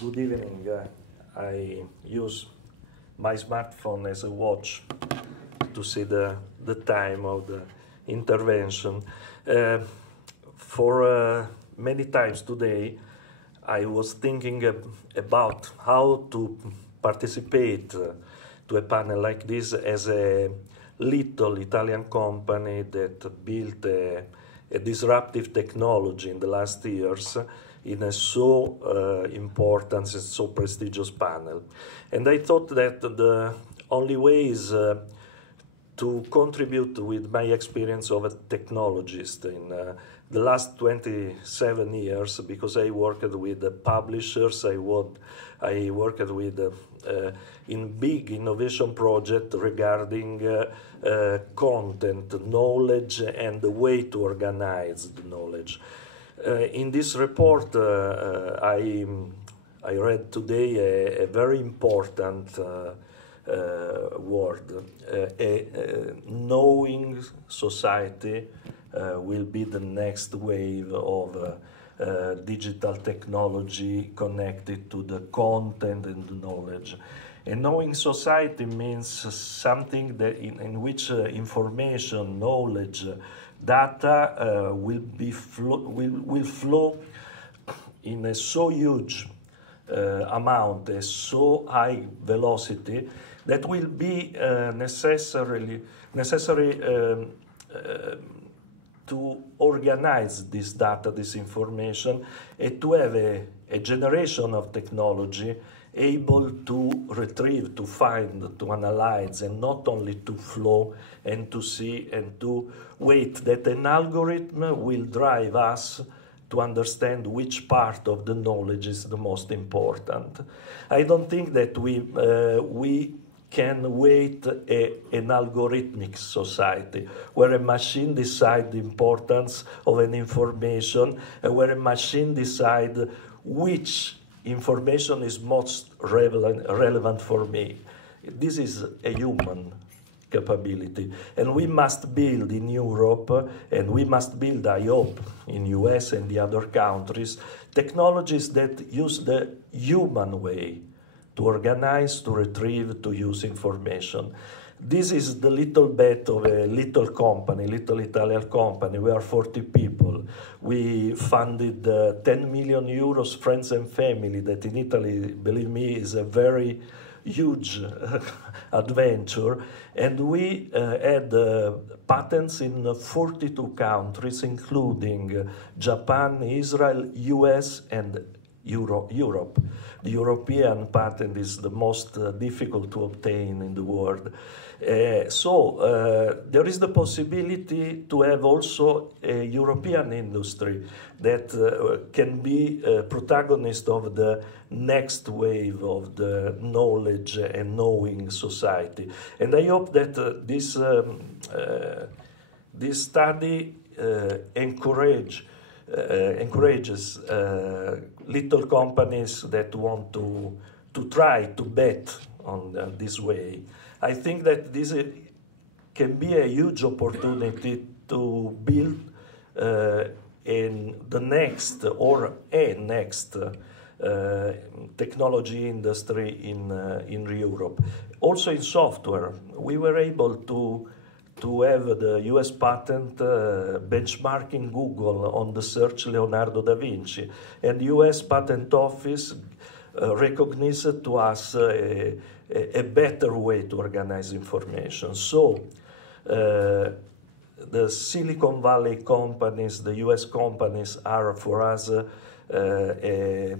Good evening. I use my smartphone as a watch to see the time of the intervention. For many times today, I was thinking about how to participate to a panel like this as a little Italian company that built a disruptive technology in the last years in a so important and so prestigious panel. And I thought that the only way is to contribute with my experience of a technologist in the last 27 years, because I worked with the publishers, I worked with in big innovation projects regarding content, knowledge, and the way to organize the knowledge. In this report, I read today a very important word. A knowing society will be the next wave of digital technology connected to the content and the knowledge. A knowing society means something that in which information, knowledge, data will flow in a so huge amount, a so high velocity that will be necessary to organize this data, this information, and to have a generation of technology able to retrieve, to find, to analyze, and not only to flow and to see and to wait that an algorithm will drive us to understand which part of the knowledge is the most important. I don't think that we can wait an algorithmic society where a machine decides the importance of an information and where a machine decides which information is most relevant for me. This is a human capability, and we must build in Europe, and we must build, I hope, in US and the other countries, technologies that use the human way to organize, to retrieve, to use information. This is the little bet of a little company, little Italian company. We are 40 people. We funded 10 million euros, friends and family, that in Italy, believe me, is a very huge adventure. And we had patents in 42 countries, including Japan, Israel, US, and Europe. The European patent is the most difficult to obtain in the world. So there is the possibility to have also a European industry that can be a protagonist of the next wave of the knowledge and knowing society. And I hope that this study encourages little companies that want to try to bet on this way. I think that this can be a huge opportunity to build in the next or a next technology industry in Europe. Also in software, we were able to have the US patent benchmarking Google on the search Leonardo da Vinci, and US Patent Office recognized to us a better way to organize information. So the Silicon Valley companies, the US companies, are for us a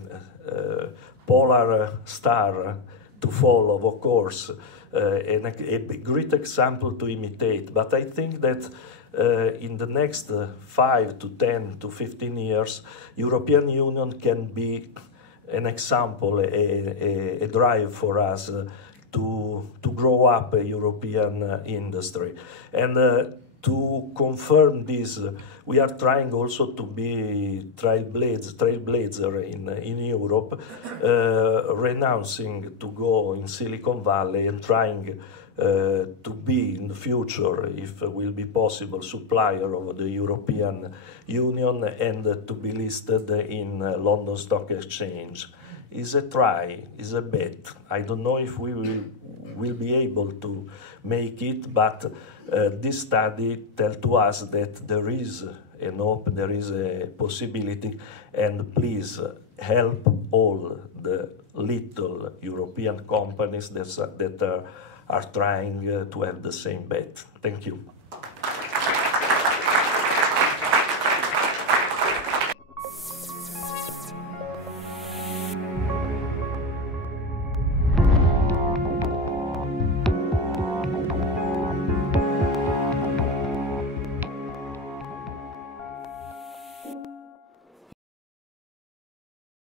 polar star to follow, of course, and a great example to imitate. But I think that in the next 5 to 10 to 15 years, European Union can be an example, a drive for us to grow up a European industry. And To confirm this, we are trying also to be trailblazer in Europe, renouncing to go in Silicon Valley and trying to be in the future, if it will be possible, supplier of the European Union and to be listed in London Stock Exchange. Is a try, is a bet. I don't know if we will be able to make it, but this study tells to us that there is an hope, there is a possibility, and please help all the little European companies that are trying to have the same bet. Thank you.